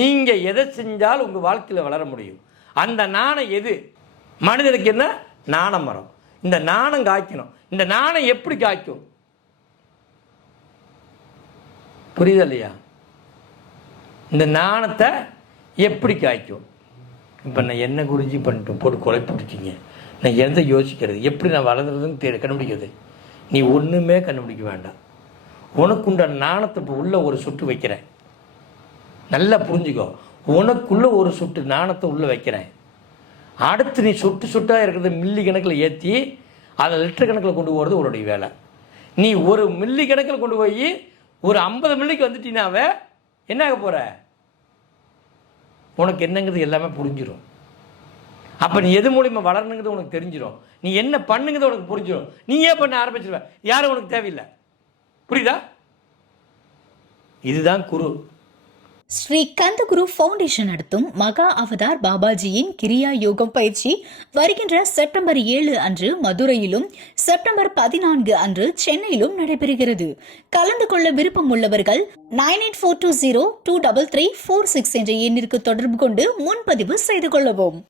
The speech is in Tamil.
நீங்க எதை செஞ்சால் உங்க வாழ்க்கையில் வளர முடியும். அந்த நாணம் எது? மனிதனுக்கு என்ன? நாண மரம். இந்த நாணம் காய்க்கணும். இந்த நாணம் எப்படி காய்க்கும்? புரியுது இல்லையா? இந்த நாணத்தை எப்படி காய்க்கும்? இப்போ நான் என்ன குறிஞ்சி பண்ணிட்டு போட்டு குழப்பிட்டுட்டீங்க. நான் எதை யோசிக்கிறது, எப்படி நான் வளர்ந்துறதுன்னு கண்டுபிடிக்கிறது? நீ ஒன்றுமே கண்டுபிடிக்க வேண்டாம். உனக்குண்டான நாணத்தை இப்போ உள்ள ஒரு சுட்டு வைக்கிறேன். நல்லா புரிஞ்சுக்கோ. உனக்குள்ள ஒரு சுட்டு நாணத்தை உள்ளே வைக்கிறேன். அடுத்து நீ சுட்டு சுட்டாக இருக்கிறத மில்லி கணக்கில் ஏற்றி அதை லிட்டர் கணக்கில் கொண்டு போகிறது உன்னுடைய வேலை. நீ ஒரு மில்லி கணக்கில் கொண்டு போய் ஒரு 50 மில்லிக்கு வந்துட்டீனாவே என்ன ஆக போகிற? உனக்கு என்னங்கிறது எல்லாமே புரிஞ்சிடும். அப்போ நீ எது மூலிமா வளரணுங்கிறது உனக்கு தெரிஞ்சிடும். நீ என்ன பண்ணுங்கிறது உனக்கு புரிஞ்சிடும். நீ ஏன் பண்ண ஆரம்பிச்சிருவ. யாரும் உனக்கு தேவையில்லை. புரியுதா? இதுதான் குரு. ஸ்ரீ கந்தகுரு ஃபவுண்டேஷன் நடத்தும் மகா அவதார் பாபாஜியின் கிரியா யோகம் பயிற்சி வருகின்ற செப்டம்பர் 7 அன்று மதுரையிலும் செப்டம்பர் 14 அன்று சென்னையிலும் நடைபெறுகிறது. கலந்து கொள்ள விருப்பம் உள்ளவர்கள் 9842023346 என்ற எண்ணிற்கு தொடர்பு கொண்டு முன்பதிவு செய்து கொள்ளவும்.